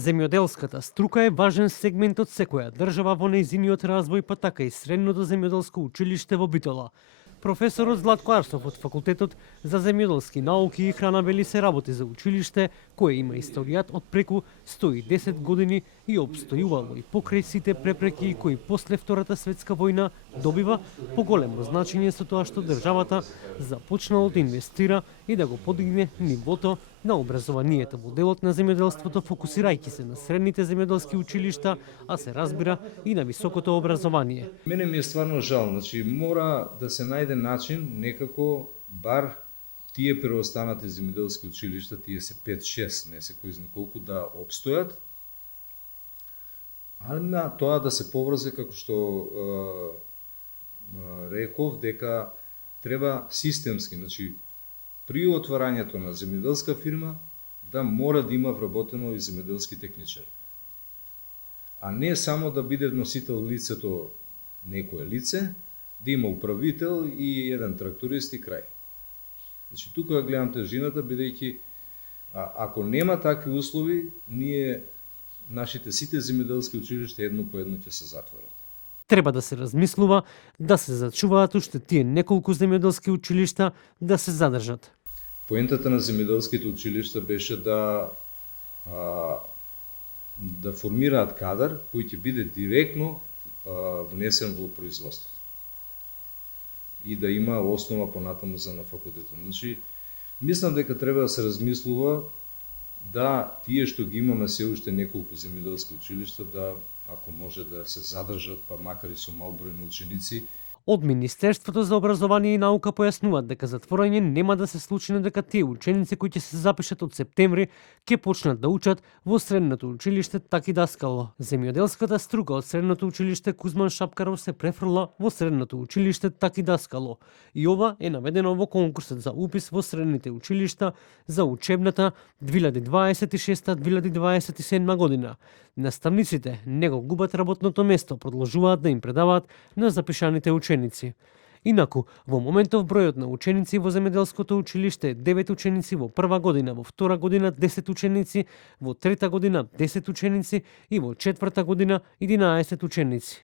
Земјоделската струка е важен сегмент од секоја држава во нејзиниот развој, па така и Средното земјоделско училиште во Битола. Професорот Златко Арсов од Факултетот за земјоделски науки и храна вели се работи за училиште кое има историјат од преку 110 години и обстојувало и покрај сите препреки кои после Втората светска војна добива поголемо значење со тоа што државата започнало да инвестира и да го подигне нивото на образованието во делот на земјоделството, фокусирајќи се на средните земјоделски училишта, а се разбира и на високото образование. Мене ми е стварно жал, значи мора да се најде начин некако бар тие преостанати земјоделски училишта, тие се 5-6, не се кој знае колку, да обстојат, а на тоа да се поврзе како што реков дека треба системски, значи при отварањето на земјоделска фирма да мора да има вработено и земјоделски техничари. А не само да биде носител лицето некое лице, да има управител и еден тракторист и крај. Значи тука гледам тежината, бидејќи ако нема такви услови, нашите сите земјоделски училишта едно по едно ќе се затворат. Треба да се размислува да се зачуваат уште тие неколку земјоделски училишта да се задржат. Поентата на земјоделските училишта беше да формираат кадар кој ќе биде директно внесен во производството и да има основа понатаму за на факултетот. Значи, мислам дека треба да се размислува да тие што ги имаме се уште неколку земјоделски училишта, да ако може да се задржат, па макар и со мал број на ученици. Од Министерството за образование и наука појаснуваат дека затворање нема да се случи дека тие ученици кои ќе се запишат од септември ќе почнат да учат во Средното училиште Таки Даскало. Земјоделската струка од Средното училиште Кузман Шапкаров се префрла во Средното училиште Таки Даскало. И ова е наведено во конкурсот за упис во средните училишта за учебната 2026-2027 година. Наставниците не го губат работното место, продолжуваат да им предаваат на запишаните ученици. Инаку, во моментов бројот на ученици во земјоделското училиште е 9 ученици во прва година, во втора година 10 ученици, во трета година 10 ученици и во четврта година 11 ученици.